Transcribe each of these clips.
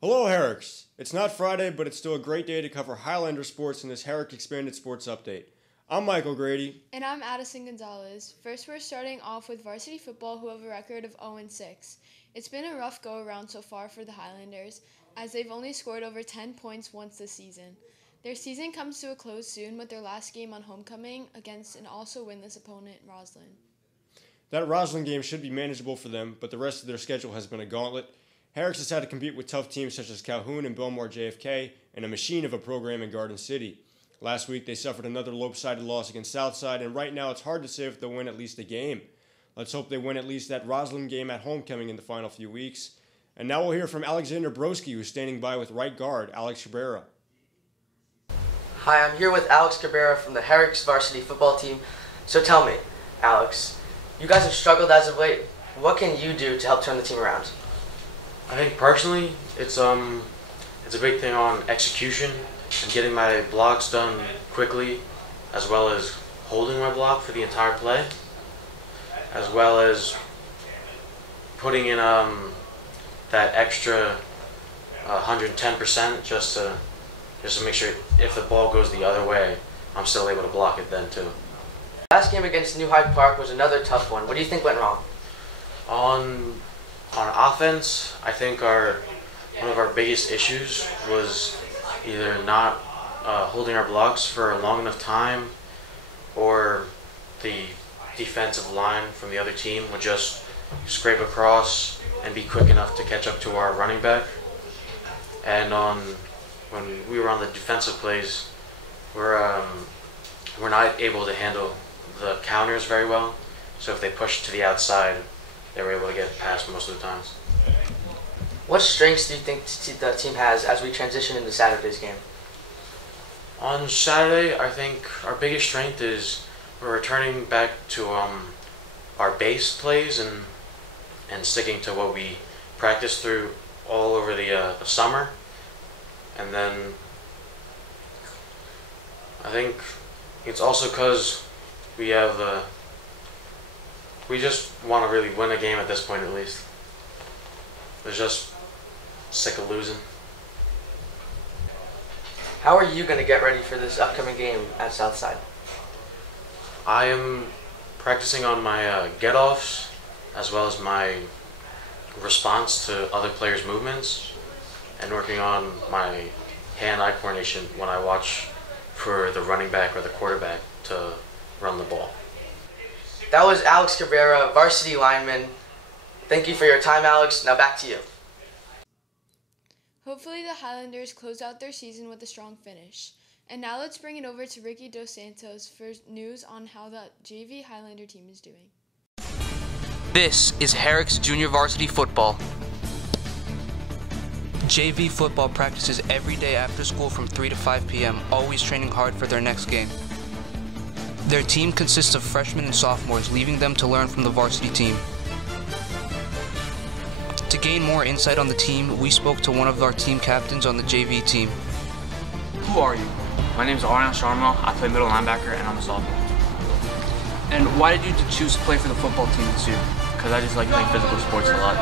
Hello, Herricks. It's not Friday, but it's still a great day to cover Highlander sports in this Herrick Expanded Sports Update. I'm Michael Grady. And I'm Addison Gonzalez. First, we're starting off with varsity football, who have a record of 0-6. It's been a rough go-around so far for the Highlanders, as they've only scored over 10 points once this season. Their season comes to a close soon with their last game on homecoming against an also winless opponent, Roslyn. That Roslyn game should be manageable for them, but the rest of their schedule has been a gauntlet. Herricks has had to compete with tough teams such as Calhoun and Belmar JFK and a machine of a program in Garden City. Last week, they suffered another lopsided loss against Southside, and right now it's hard to say if they'll win at least a game. Let's hope they win at least that Roslyn game at homecoming in the final few weeks. And now we'll hear from Alexander Broski, who's standing by with right guard Alex Cabrera. Hi, I'm here with Alex Cabrera from the Herricks varsity football team. So tell me, Alex, you guys have struggled as of late. What can you do to help turn the team around? I think personally, it's a big thing on execution and getting my blocks done quickly, as well as holding my block for the entire play, as well as putting in that extra 110% just to make sure if the ball goes the other way, I'm still able to block it then too. Last game against New Hyde Park was another tough one. What do you think went wrong? On offense, I think one of our biggest issues was either not holding our blocks for a long enough time, or the defensive line from the other team would just scrape across and be quick enough to catch up to our running back. And when we were on the defensive plays, we're not able to handle the counters very well. So if they pushed to the outside, they were able to get past most of the times. What strengths do you think the team has as we transition into Saturday's game? On Saturday, I think our biggest strength is we're returning back to our base plays and sticking to what we practiced through all over the summer. And then I think it's also because we just want to really win a game at this point, at least. We're just sick of losing. How are you going to get ready for this upcoming game at Southside? I am practicing on my get-offs, as well as my response to other players' movements, and working on my hand-eye coordination when I watch for the running back or the quarterback to run the ball. That was Alex Cabrera, varsity lineman. Thank you for your time, Alex. Now back to you. Hopefully the Highlanders close out their season with a strong finish. And now let's bring it over to Ricky Dos Santos for news on how the JV Highlander team is doing. This is Herricks Junior Varsity Football. JV football practices every day after school from 3 to 5 p.m., always training hard for their next game. Their team consists of freshmen and sophomores, leaving them to learn from the varsity team. To gain more insight on the team, we spoke to one of our team captains on the JV team. Who are you? My name is Arian Sharma. I play middle linebacker and I'm a sophomore. And why did you choose to play for the football team this year? Because I just like playing physical sports a lot.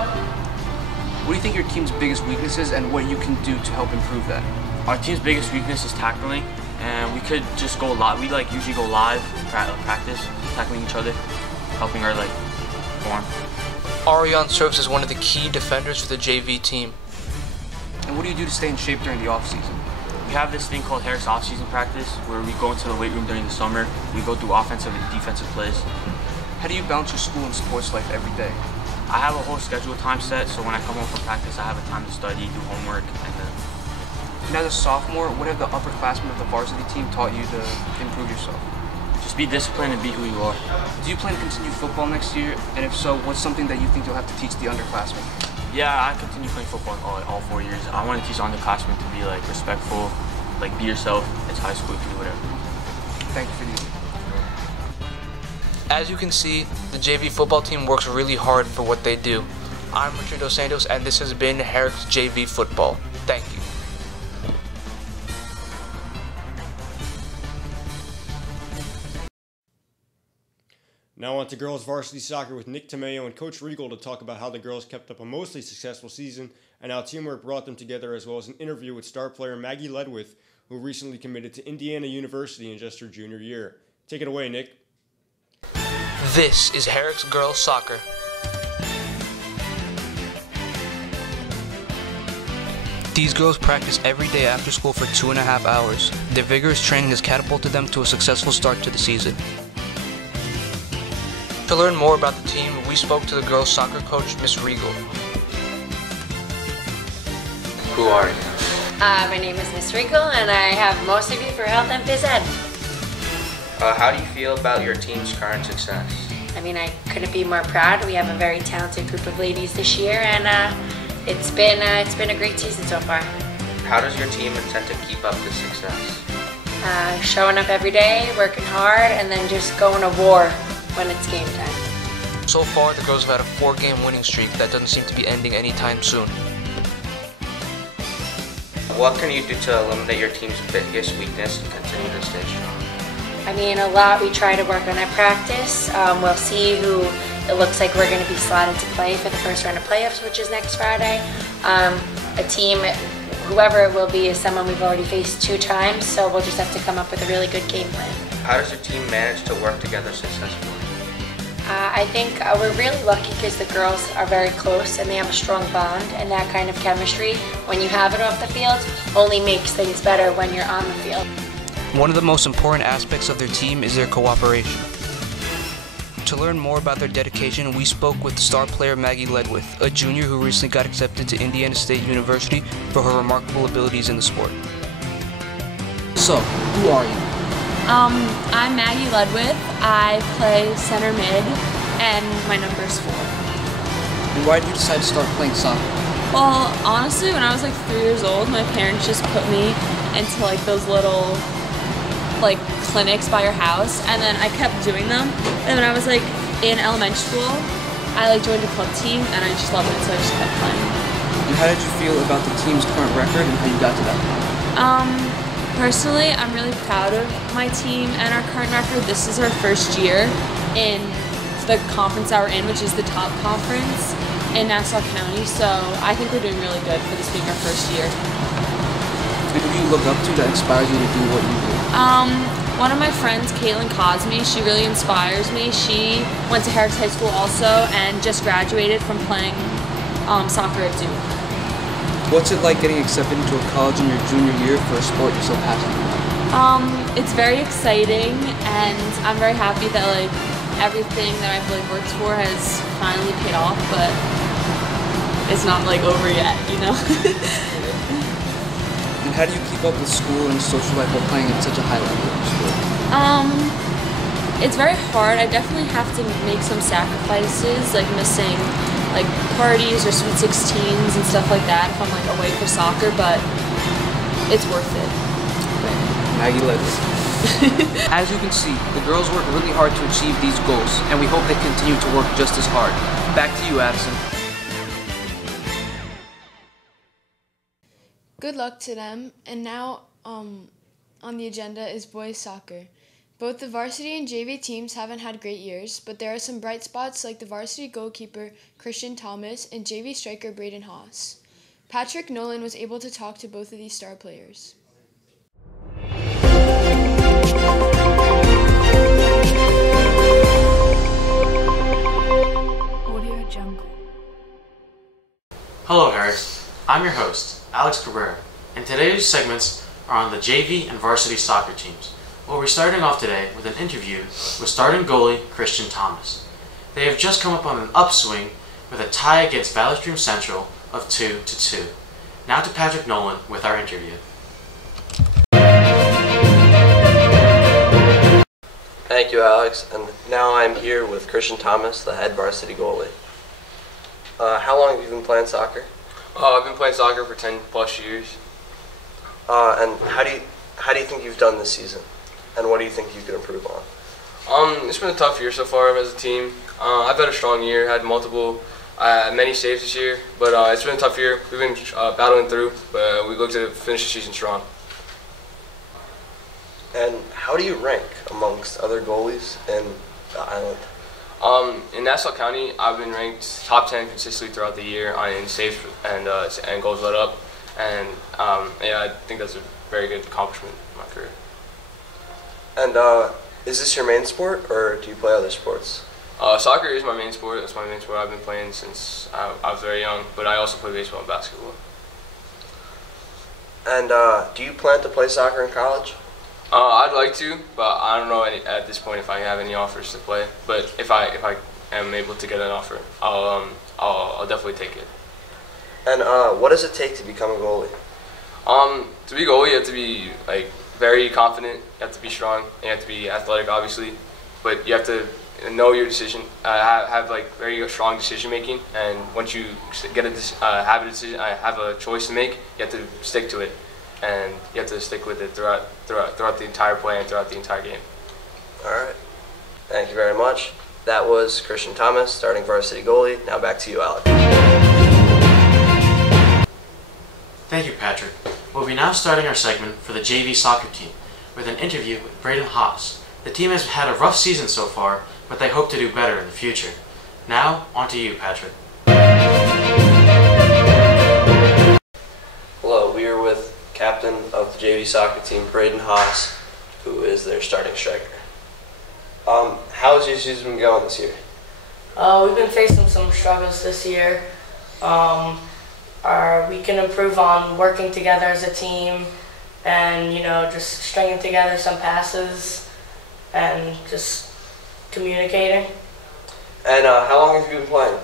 What do you think your team's biggest weakness is and what you can do to help improve that? Our team's biggest weakness is tackling, and we could just go live. We usually go live practice, tackling each other, helping our form. Arian serves as one of the key defenders for the JV team. And what do you do to stay in shape during the off season? We have this thing called Herricks off-season practice, where we go into the weight room during the summer. We go through offensive and defensive plays. How do you balance your school and sports life every day? I have a whole schedule time set, so when I come home from practice, I have a time to study, do homework, and then. And as a sophomore, what have the upperclassmen of the varsity team taught you to improve yourself? Just be disciplined and be who you are. Do you plan to continue football next year? And if so, what's something that you think you'll have to teach the underclassmen? Yeah, I continue playing football all 4 years. I want to teach underclassmen to be respectful, be yourself. It's high school, you can do whatever. Thank you for the. As you can see, the JV football team works really hard for what they do. I'm Richard Dos Santos, and this has been Herricks JV Football. Thank you. Now on to girls varsity soccer with Nick Tomeo and Coach Regal to talk about how the girls kept up a mostly successful season and how teamwork brought them together, as well as an interview with star player Maggie Ledwith, who recently committed to Indiana University in just her junior year. Take it away, Nick. This is Herricks Girls Soccer. These girls practice every day after school for 2.5 hours. Their vigorous training has catapulted them to a successful start to the season. To learn more about the team, we spoke to the girls' soccer coach, Miss Regal. Who are you? My name is Miss Regal, and I have most of you for health and phys ed. How do you feel about your team's current success? I mean, I couldn't be more proud. We have a very talented group of ladies this year, and it's been a great season so far. How does your team intend to keep up this success? Showing up every day, working hard, and then just going to war when it's game time. So far, the girls have had a 4-game winning streak that doesn't seem to be ending anytime soon. What can you do to eliminate your team's biggest weakness and continue to stay strong? I mean, a lot we try to work on at practice. We'll see who it looks like we're going to be slotted to play for the first round of playoffs, which is next Friday. A team, whoever it will be, is someone we've already faced 2 times, so we'll just have to come up with a really good game plan. How does your team manage to work together successfully? I think we're really lucky because the girls are very close and they have a strong bond, and that kind of chemistry, when you have it off the field, only makes things better when you're on the field. One of the most important aspects of their team is their cooperation. To learn more about their dedication, we spoke with star player Maggie Ledwith, a junior who recently got accepted to Indiana State University for her remarkable abilities in the sport. So, who are you? I'm Maggie Ledwith. I play center mid, and my number is 4. And why did you decide to start playing soccer? Well, honestly, when I was like 3 years old, my parents just put me into like those little like clinics by your house, and then I kept doing them. And when I was like in elementary school, I like joined a club team, and I just loved it, so I just kept playing. And how did you feel about the team's current record and how you got to that point? Personally, I'm really proud of my team and our current record. This is our first year in the conference that we're in, which is the top conference in Nassau County, so I think we're doing really good for this being our first year. Who do you look up to that inspires you to do what you do? One of my friends, Caitlin Cosme, she really inspires me. She went to Herricks High School also and just graduated from playing soccer at Duke. What's it like getting accepted into a college in your junior year for a sport you're so passionate about? It's very exciting, and I'm very happy that like everything that I've really worked for has finally paid off, but it's not like over yet, you know? And how do you keep up with school and social life while playing at such a high level of sport? It's very hard. I definitely have to make some sacrifices, like missing like parties or Sweet 16s and stuff like that if I'm like away for soccer, but it's worth it. Maggie Ledwith. As you can see, the girls work really hard to achieve these goals, and we hope they continue to work just as hard. Back to you, Addison. Good luck to them. And now on the agenda is boys soccer. Both the varsity and JV teams haven't had great years, but there are some bright spots like the varsity goalkeeper Christian Thomas and JV striker Braden Haas. Patrick Nolan was able to talk to both of these star players. Audio Jungle. Hello, Herricks. I'm your host, Alex Cabrera, and today's segments are on the JV and varsity soccer teams. Well, we're starting off today with an interview with starting goalie Christian Thomas. They have just come up on an upswing with a tie against Valley Stream Central of 2-2. Now to Patrick Nolan with our interview. Thank you, Alex. And now I'm here with Christian Thomas, the head varsity goalie. How long have you been playing soccer? I've been playing soccer for 10 plus years. And how do you think you've done this season? And what do you think you could improve on? It's been a tough year so far as a team. I've had a strong year, had many saves this year, but it's been a tough year. We've been battling through, but we look to finish the season strong. And how do you rank amongst other goalies in the island? In Nassau County, I've been ranked top 10 consistently throughout the year in saves and goals let up, and yeah, I think that's a very good accomplishment in my career. And is this your main sport, or do you play other sports? Soccer is my main sport. That's my main sport I've been playing since I was very young, but I also play baseball and basketball. And do you plan to play soccer in college? I'd like to, but I don't know at this point if I have any offers to play. But if I am able to get an offer, I'll definitely take it. And what does it take to become a goalie? To be a goalie, you have to be like very confident. You have to be strong. And you have to be athletic, obviously. But you have to know your decision. Have like very strong decision making. And once you get have a choice to make, you have to stick to it. And you have to stick with it throughout the entire play and throughout the entire game. All right. Thank you very much. That was Christian Thomas, starting varsity goalie. Now back to you, Alex. Thank you, Patrick. We'll be now starting our segment for the JV soccer team with an interview with Braden Haas. The team has had a rough season so far, but they hope to do better in the future. Now, on to you, Patrick. Hello, we are with captain of the JV soccer team, Braden Haas, who is their starting striker. How's your season been going this year? We've been facing some struggles this year. We can improve on working together as a team and, just stringing together some passes and just communicating. And how long have you been playing?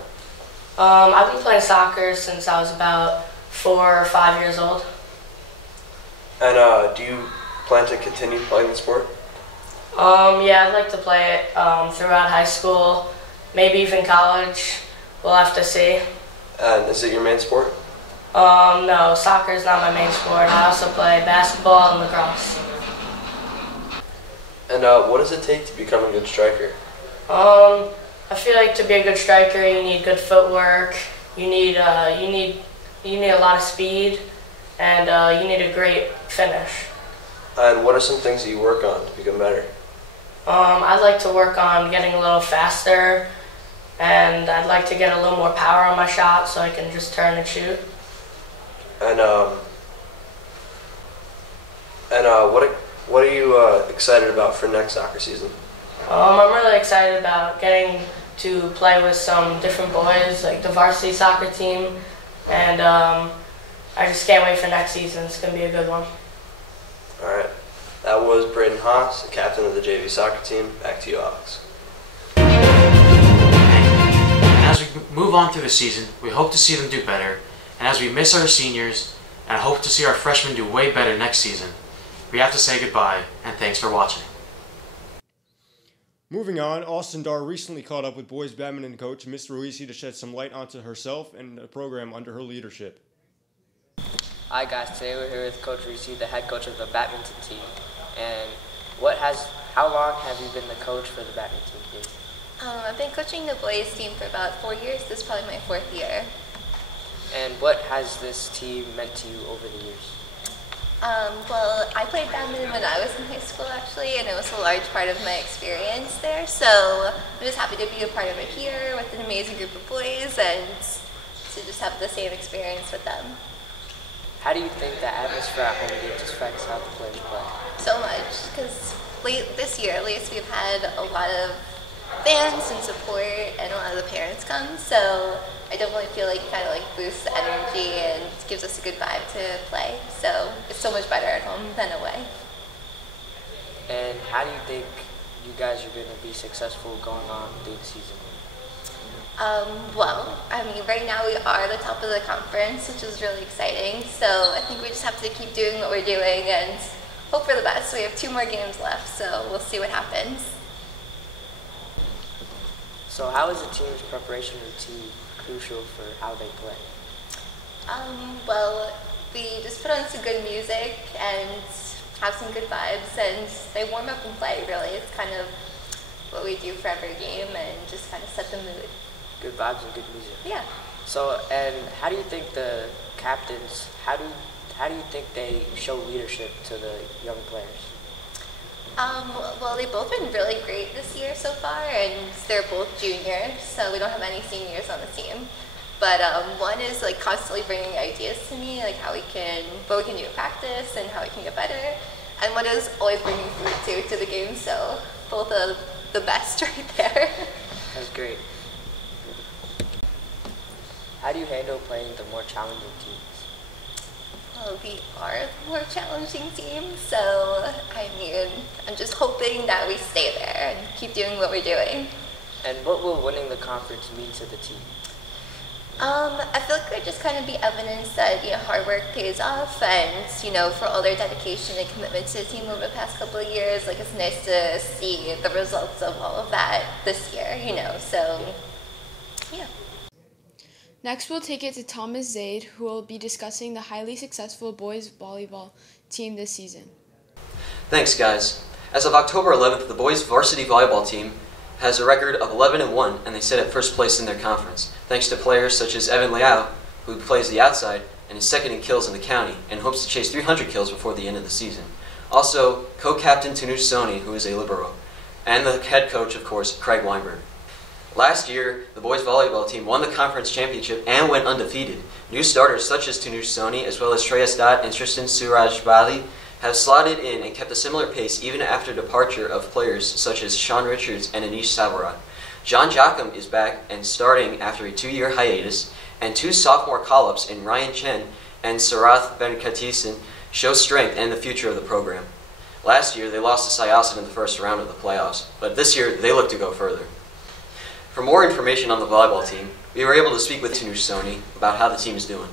I've been playing soccer since I was about 4 or 5 years old. And do you plan to continue playing the sport? Yeah, I'd like to play it throughout high school, maybe even college. We'll have to see. And is it your main sport? No, soccer is not my main sport. I also play basketball and lacrosse. And what does it take to become a good striker? I feel like to be a good striker, you need good footwork. You need a lot of speed, and you need a great finish. And what are some things that you work on to become better? I'd like to work on getting a little faster, and I'd like to get a little more power on my shot so I can just turn and shoot. And what are you excited about for next soccer season? I'm really excited about getting to play with some different boys, like the varsity soccer team, and I just can't wait for next season. It's going to be a good one. All right. That was Braden Haas, captain of the JV soccer team. Back to you, Alex. And as we move on through the season, we hope to see them do better. And as we miss our seniors and hope to see our freshmen do way better next season, we have to say goodbye and thanks for watching. Moving on, Austin Dar recently caught up with boys badminton coach Ms. Ruisi to shed some light onto herself and the program under her leadership. Hi guys, today we're here with Coach Ruisi, the head coach of the badminton team. And how long have you been the coach for the badminton team? I've been coaching the boys team for about 4 years. This is probably my 4th year. And what has this team meant to you over the years? Well, I played badminton when I was in high school actually, and it was a large part of my experience there. So I'm just happy to be a part of it here with an amazing group of boys and to just have the same experience with them. How do you think the atmosphere at home games affects how the players play? So much, because this year at least we've had a lot of fans and support and a lot of the parents come, so I definitely feel like it kind of like boosts the energy and gives us a good vibe to play. So it's so much better at home than away. And how do you think you guys are going to be successful going on through the season? Well, I mean, right now we are the top of the conference, which is really exciting. So I think we just have to keep doing what we're doing and hope for the best. We have 2 more games left, so we'll see what happens. So how is the team's preparation routine crucial for how they play? Well, we just put on some good music and have some good vibes, and they warm up and play, really. It's kind of what we do for every game and just kind of set the mood. Good vibes and good music. Yeah. So, and how do you think the captains, how do you think they show leadership to the young players? Well, they've both been really great this year so far, and they're both juniors, so we don't have any seniors on the team. But one is like constantly bringing ideas to me, like what we can do in practice and how we can get better. And one is always bringing food to the game, so both of the best right there. That's great. How do you handle playing the more challenging teams? Well, we are the more challenging team, so I mean, I'm just hoping that we stay there and keep doing what we're doing. And what will winning the conference mean to the team? I feel like there just kind of be evidence that hard work pays off, and for all their dedication and commitment to the team over the past couple of years, like it's nice to see the results of all of that this year. So yeah. Next, we'll take it to Thomas Zaid, who will be discussing the highly successful boys volleyball team this season. Thanks, guys. As of October 11th, the boys varsity volleyball team has a record of 11-1, and they sit at first place in their conference, thanks to players such as Evan Liao, who plays the outside and is second in kills in the county and hopes to chase 300 kills before the end of the season. Also, co-captain Tanush Soni, who is a libero, and the head coach, of course, Craig Weinberg. Last year, the boys volleyball team won the conference championship and went undefeated. New starters such as Tanush Soni, as well as Shreyas Dutt and Tristan Surajbali, have slotted in and kept a similar pace even after departure of players such as Sean Richards and Anish Savarat. John Jackham is back and starting after a 2-year hiatus, and 2 sophomore call-ups in Ryan Chen and Sarath Benkatisen show strength and the future of the program. Last year, they lost to Syosset in the first round of the playoffs, but this year they look to go further. For more information on the volleyball team, we were able to speak with Tanush Soni about how the team is doing.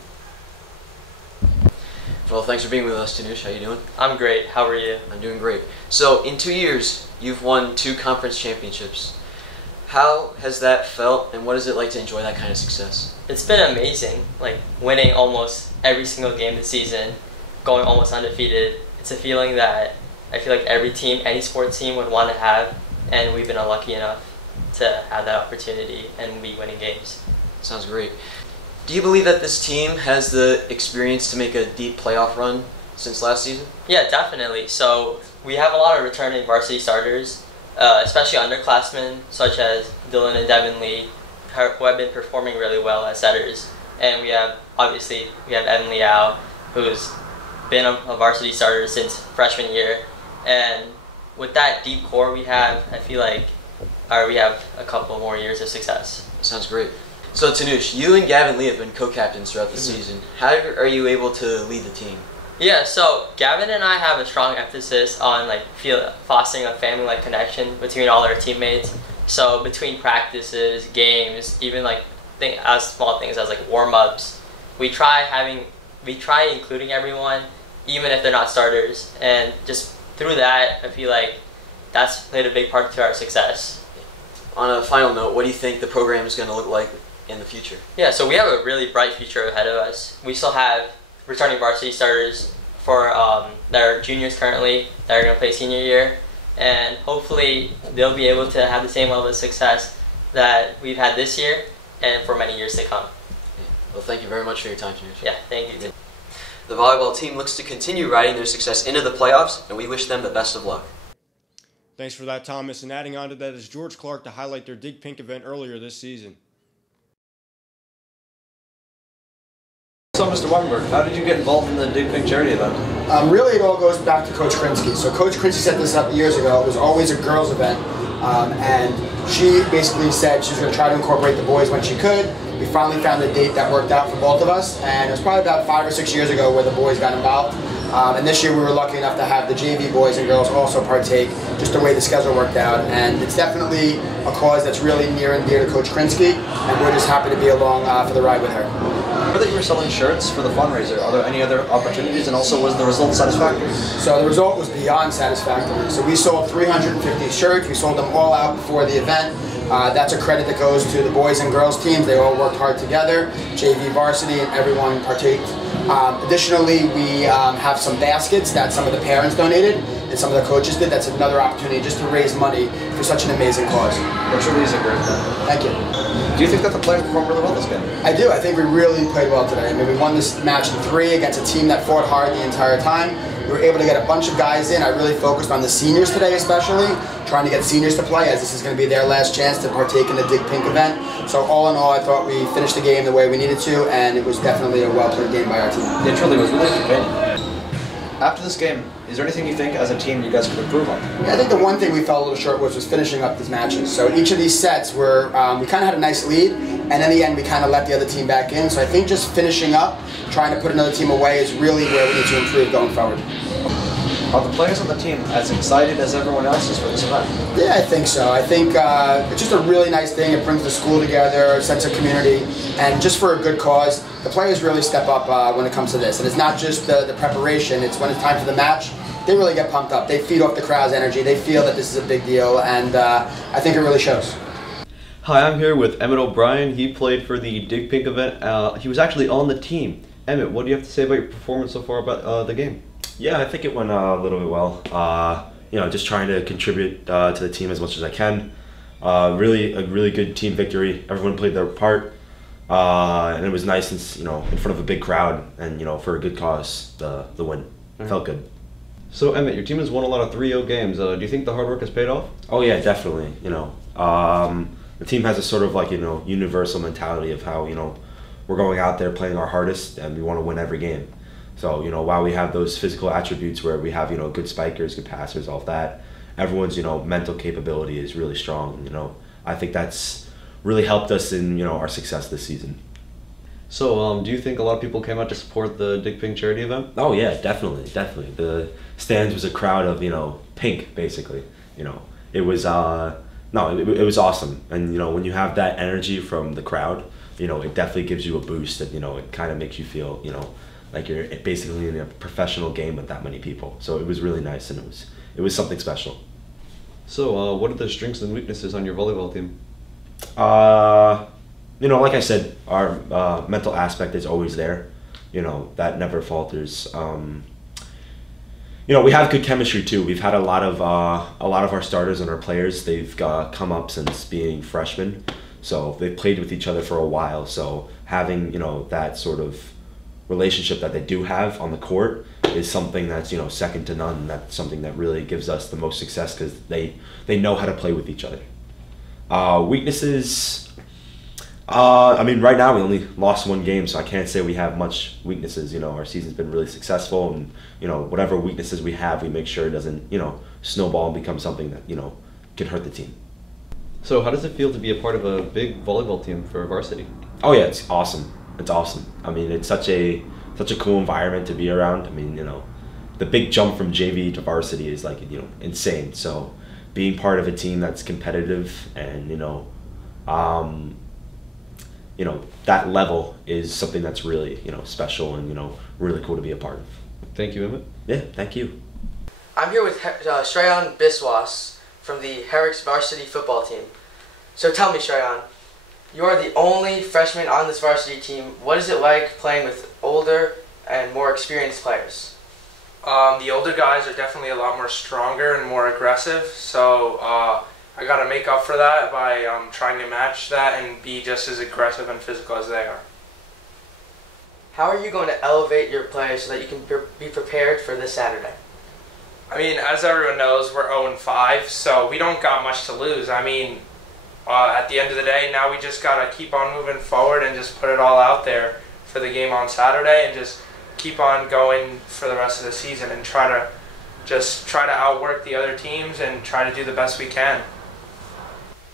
Well, thanks for being with us, Tanush. How you doing? I'm great. How are you? I'm doing great. So, in 2 years, you've won 2 conference championships. How has that felt, and what is it like to enjoy that kind of success? It's been amazing, like winning almost every single game this season, going almost undefeated. It's a feeling that I feel like every team, any sports team would want to have, and we've been unlucky enough to have that opportunity and be winning games. Sounds great. Do you believe that this team has the experience to make a deep playoff run since last season? Yeah, definitely. So we have a lot of returning varsity starters, especially underclassmen such as Dylan and Devin Lee, who have been performing really well as setters. And we have Evan Liao, who's been a varsity starter since freshman year. And with that deep core we have, I feel like we have a couple more years of success. Sounds great. So Tanush, you and Gavin Lee have been co-captains throughout the season. How are you able to lead the team? Yeah, so Gavin and I have a strong emphasis on fostering a family-like connection between all our teammates. So between practices, games, even as small things as warm-ups, we try including everyone, even if they're not starters. And just through that, I feel like that's played a big part to our success. On a final note, what do you think the program is going to look like in the future? Yeah, so we have a really bright future ahead of us. We still have returning varsity starters that are juniors currently that are going to play senior year, and hopefully they'll be able to have the same level of success that we've had this year and for many years to come. Well, thank you very much for your time, Tanush. Yeah, thank you. The volleyball team looks to continue riding their success into the playoffs, and we wish them the best of luck. Thanks for that, Thomas. And adding on to that is George Clark to highlight their Dig Pink event earlier this season. So, Mr. Weinberg, how did you get involved in the Dig Pink charity event? Really, it all goes back to Coach Krinsky. So Coach Krinsky set this up years ago. It was always a girls' event, and she basically said she was going to try to incorporate the boys when she could. We finally found a date that worked out for both of us, and it was probably about 5 or 6 years ago where the boys got involved. And this year we were lucky enough to have the JV boys and girls also partake, just the way the schedule worked out. And it's definitely a cause that's really near and dear to Coach Krinsky, and we're just happy to be along for the ride with her. I heard that you were selling shirts for the fundraiser. Are there any other opportunities, and also was the result satisfactory? So the result was beyond satisfactory. So we sold 350 shirts. We sold them all out before the event. That's a credit that goes to the boys and girls teams. They all worked hard together, JV varsity, and everyone partaked. Additionally, we have some baskets that some of the parents donated, and some of the coaches did, that's another opportunity just to raise money for such an amazing cause. It truly is a great thing. Thank you. Do you think that the players performed really well this game? I do. I think we really played well today. I mean, we won this match in 3 against a team that fought hard the entire time. We were able to get a bunch of guys in. I really focused on the seniors today especially, trying to get seniors to play as this is going to be their last chance to partake in the Dig Pink event. So all in all, I thought we finished the game the way we needed to, and it was definitely a well-played game by our team. It truly was really entertaining. After this game, is there anything you think as a team you guys could improve on? Yeah, I think the one thing we fell a little short was finishing up these matches. So each of these sets were, we kind of had a nice lead, and in the end we kind of let the other team back in. So I think just finishing up, trying to put another team away is really where we need to improve going forward. Are the players on the team as excited as everyone else is for this event? Yeah, I think so. I think it's just a really nice thing. It brings the school together, a sense of community, and just for a good cause. The players really step up when it comes to this. And it's not just the preparation, it's when it's time for the match, they really get pumped up. They feed off the crowd's energy. They feel that this is a big deal, and I think it really shows. Hi, I'm here with Emmett O'Brien. He played for the Dig Pink event. He was actually on the team. Emmett, what do you have to say about your performance so far about the game? Yeah, I think it went a little bit well. Just trying to contribute to the team as much as I can. A really good team victory. Everyone played their part, and it was nice, in front of a big crowd, and for a good cause. The win felt good. So Emmett, your team has won a lot of 3-0 games. Do you think the hard work has paid off? Oh yeah, definitely. The team has a sort of universal mentality of how we're going out there playing our hardest, and we want to win every game. So, while we have those physical attributes where we have, good spikers, good passers, all of that, everyone's, mental capability is really strong. I think that's really helped us in, our success this season. So, do you think a lot of people came out to support the Dig Pink charity event? Oh yeah, definitely. The stands was a crowd of, pink, basically. It was, it was awesome. And, when you have that energy from the crowd, it definitely gives you a boost, and, it kind of makes you feel, like you're basically in a professional game with that many people. So it was really nice, and it was something special. So what are the strengths and weaknesses on your volleyball team? Like I said, our mental aspect is always there. That never falters. We have good chemistry too. We've had a lot of our starters and our players. They've come up since being freshmen, so they've played with each other for a while. So having that sort of relationship that they do have on the court is something that's second to none. That's something that really gives us the most success because they know how to play with each other. Weaknesses. Right now we only lost 1 game, so I can't say we have much weaknesses. Our season's been really successful, and whatever weaknesses we have, we make sure it doesn't snowball and become something that can hurt the team. So how does it feel to be a part of a big volleyball team for varsity? Oh yeah, it's awesome. It's awesome. It's such a cool environment to be around. The big jump from JV to varsity is insane. So being part of a team that's competitive and that level is something that's really special and really cool to be a part of. Thank you, Emmett. Yeah, thank you. I'm here with Shreyan Biswas from the Herricks varsity football team. So tell me, Shreyan, you are the only freshman on this varsity team. What is it like playing with older and more experienced players? The older guys are definitely a lot more stronger and more aggressive, so I got to make up for that by trying to match that and be just as aggressive and physical as they are. How are you going to elevate your play so that you can be prepared for this Saturday? As everyone knows, we're 0-5, so we don't got much to lose. At the end of the day, now we just got to keep on moving forward and just put it all out there for the game on Saturday and just keep on going for the rest of the season and try to outwork the other teams and try to do the best we can.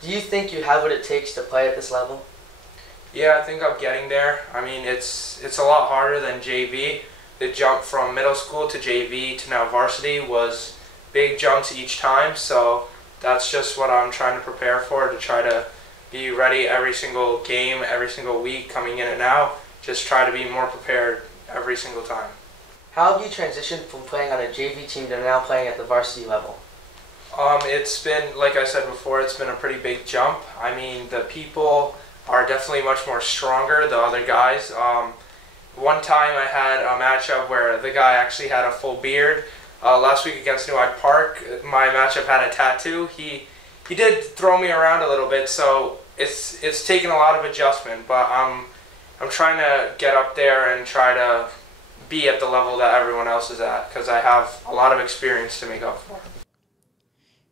Do you think you have what it takes to play at this level? Yeah, I think I'm getting there. It's a lot harder than JV. The jump from middle school to JV to now varsity was big jumps each time, so that's just what I'm trying to prepare for, to try to be ready every single game, every single week coming in and out. Just try to be more prepared every single time. How have you transitioned from playing on a JV team to now playing at the varsity level? It's been, like I said before, it's been a pretty big jump. The people are definitely much more stronger, the other guys. One time I had a matchup where the guy actually had a full beard, Last week against New Hyde Park, my matchup had a tattoo. He did throw me around a little bit, so it's taken a lot of adjustment. But I'm trying to get up there and try to be at the level that everyone else is at, because I have a lot of experience to make up for.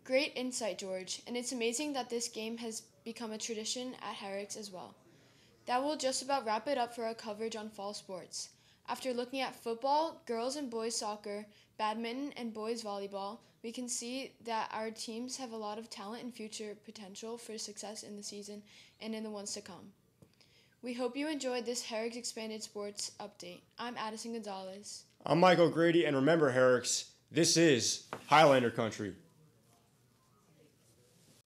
Great insight, George, and it's amazing that this game has become a tradition at Herricks as well. That will just about wrap it up for our coverage on fall sports. After looking at football, girls and boys soccer, badminton, and boys volleyball, we can see that our teams have a lot of talent and future potential for success in the season and in the ones to come. We hope you enjoyed this Herricks Expanded Sports update. I'm Addison Gonzalez. I'm Michael Grady, and remember, Herricks, this is Highlander Country.